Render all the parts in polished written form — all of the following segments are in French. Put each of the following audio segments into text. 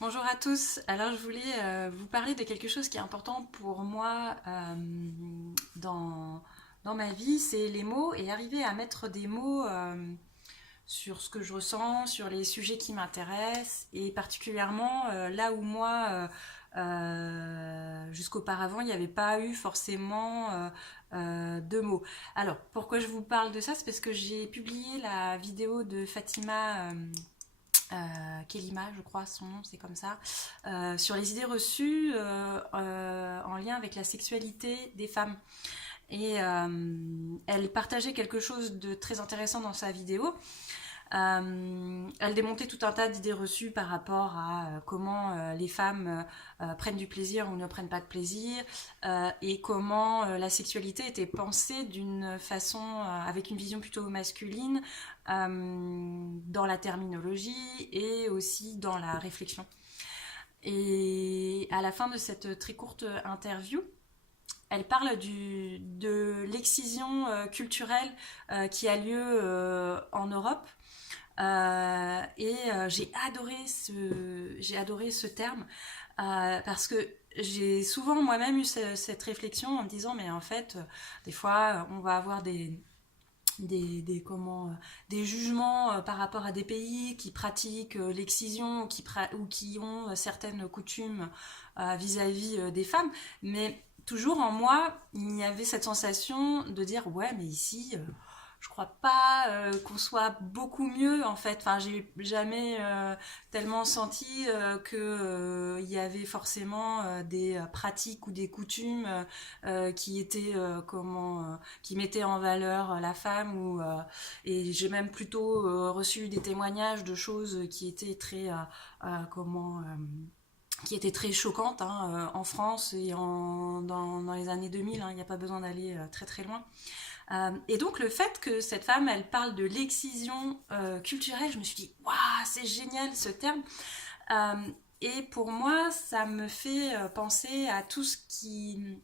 Bonjour à tous. Alors je voulais vous parler de quelque chose qui est important pour moi dans, dans ma vie, c'est les mots et arriver à mettre des mots sur ce que je ressens, sur les sujets qui m'intéressent et particulièrement là où moi, jusqu'auparavant, il n'y avait pas eu forcément de mots. Alors pourquoi je vous parle de ça? C'est parce que j'ai publié la vidéo de Fatima. Kelima, je crois, son nom, c'est comme ça, sur les idées reçues en lien avec la sexualité des femmes. Et elle partageait quelque chose de très intéressant dans sa vidéo. Elle démontait tout un tas d'idées reçues par rapport à comment les femmes prennent du plaisir ou ne prennent pas de plaisir et comment la sexualité était pensée d'une façon avec une vision plutôt masculine dans la terminologie et aussi dans la réflexion. Et à la fin de cette très courte interview, elle parle de l'excision culturelle qui a lieu en Europe j'ai adoré ce terme parce que j'ai souvent moi-même eu cette réflexion en me disant mais en fait des fois on va avoir des jugements par rapport à des pays qui pratiquent l'excision ou qui ont certaines coutumes vis-à-vis des femmes, mais toujours en moi il y avait cette sensation de dire ouais mais ici je crois pas qu'on soit beaucoup mieux en fait. Enfin, j'ai jamais tellement senti que il y avait forcément des pratiques ou des coutumes qui étaient qui mettaient en valeur la femme et j'ai même plutôt reçu des témoignages de choses qui étaient très qui était très choquante en France et dans les années 2000, il n'y a pas besoin d'aller très très loin. Et donc le fait que cette femme, elle parle de l'excision culturelle, je me suis dit, waouh, c'est génial ce terme. Euh, et pour moi, ça me fait penser à tout ce qui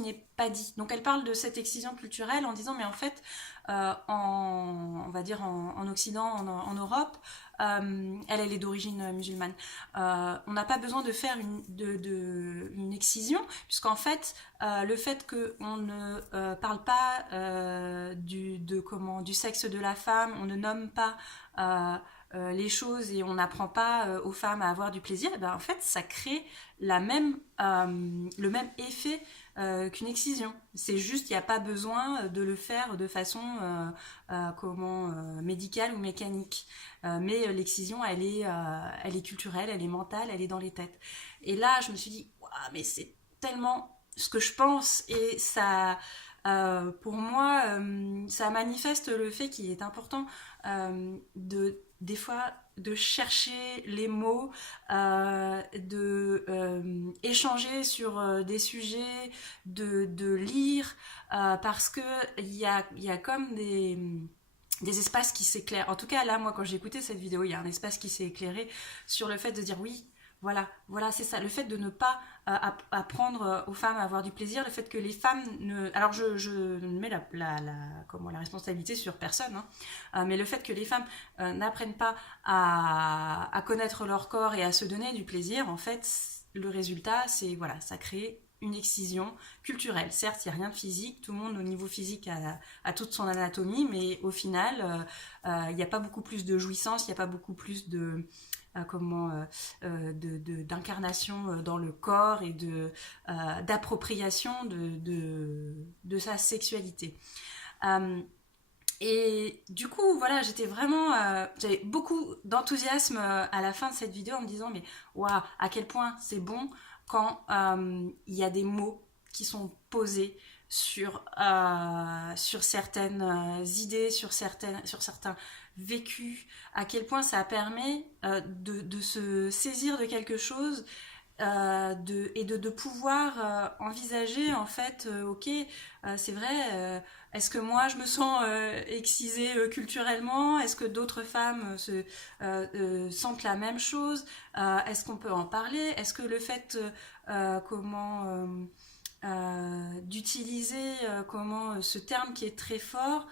n'est pas dit. Donc elle parle de cette excision culturelle en disant mais en fait on va dire en Occident, en Europe, elle est d'origine musulmane. On n'a pas besoin de faire une excision puisqu'en fait le fait qu'on ne parle pas du sexe de la femme, on ne nomme pas les choses et on n'apprend pas aux femmes à avoir du plaisir, et ben en fait ça crée le même effet qu'une excision. C'est juste, il n'y a pas besoin de le faire de façon médicale ou mécanique. Mais l'excision, elle est culturelle, elle est mentale, elle est dans les têtes. Et là, je me suis dit, wow, mais c'est tellement ce que je pense et ça, pour moi, ça manifeste le fait qu'il est important des fois de chercher les mots, de échanger sur des sujets, de lire, parce que il y a comme des espaces qui s'éclairent. En tout cas, là, moi, quand j'ai écouté cette vidéo, il y a un espace qui s'est éclairé sur le fait de dire oui, voilà, c'est ça. Le fait de ne pas apprendre aux femmes à avoir du plaisir, le fait que les femmes ne... Alors, je mets la responsabilité sur personne, mais le fait que les femmes n'apprennent pas à connaître leur corps et à se donner du plaisir, en fait, le résultat, c'est, voilà, ça crée une excision culturelle. Certes, il n'y a rien de physique, tout le monde au niveau physique a toute son anatomie, mais au final, il n'y a pas beaucoup plus de jouissance, il n'y a pas beaucoup plus d'incarnation dans le corps et d'appropriation de sa sexualité. Et du coup, voilà, j'avais beaucoup d'enthousiasme à la fin de cette vidéo en me disant, mais waouh, à quel point c'est bon quand il y a des mots qui sont posés sur certaines idées, sur certains vécus, à quel point ça permet de se saisir de quelque chose et de pouvoir envisager en fait, ok, c'est vrai, est-ce que moi je me sens excisée culturellement, est-ce que d'autres femmes sentent la même chose, est-ce qu'on peut en parler, est-ce que le fait d'utiliser ce terme qui est très fort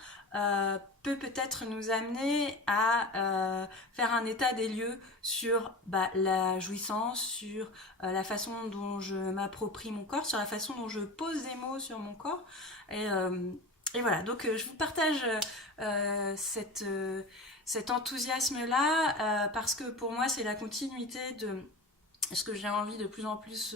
peut peut-être nous amener à faire un état des lieux sur la jouissance, sur la façon dont je m'approprie mon corps, sur la façon dont je pose des mots sur mon corps. Et voilà, donc je vous partage cet enthousiasme-là parce que pour moi c'est la continuité de ce que j'ai envie de plus en plus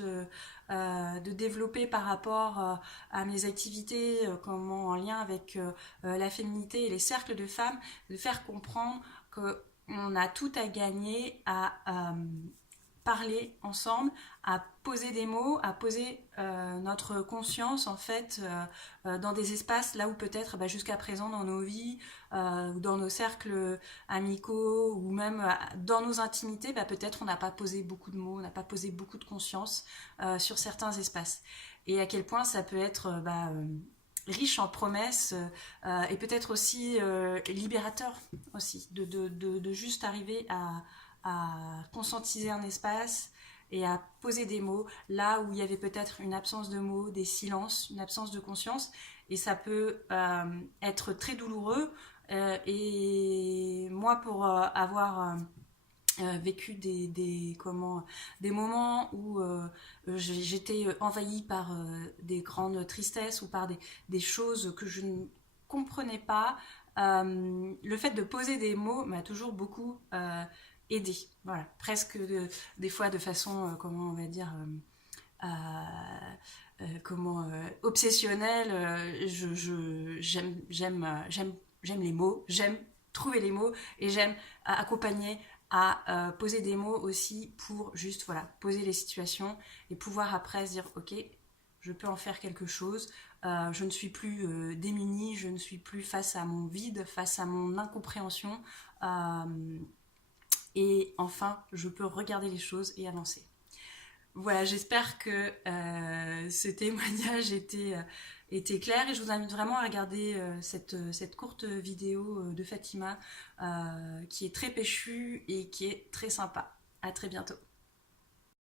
de développer par rapport à mes activités, comment en lien avec la féminité et les cercles de femmes, de faire comprendre qu'on a tout à gagner à parler ensemble, à poser des mots, à poser notre conscience en fait dans des espaces là où peut-être jusqu'à présent dans nos vies, dans nos cercles amicaux ou même dans nos intimités, peut-être on n'a pas posé beaucoup de mots, on n'a pas posé beaucoup de conscience sur certains espaces. Et à quel point ça peut être riche en promesses et peut-être aussi libérateur aussi, de juste arriver à conscientiser un espace et à poser des mots là où il y avait peut-être une absence de mots, des silences, une absence de conscience, et ça peut être très douloureux. Et moi, pour avoir vécu des moments où j'étais envahie par des grandes tristesses ou par des choses que je ne comprenais pas, le fait de poser des mots m'a toujours beaucoup aidé, voilà, presque des fois de façon, comment on va dire, obsessionnelle. J'aime les mots, j'aime trouver les mots et j'aime accompagner à poser des mots aussi pour juste voilà poser les situations et pouvoir après se dire ok, je peux en faire quelque chose, je ne suis plus démunie, je ne suis plus face à mon vide, face à mon incompréhension, et enfin je peux regarder les choses et avancer. Voilà, j'espère que ce témoignage était clair et je vous invite vraiment à regarder cette courte vidéo de Fatima qui est très péchue et qui est très sympa. À très bientôt.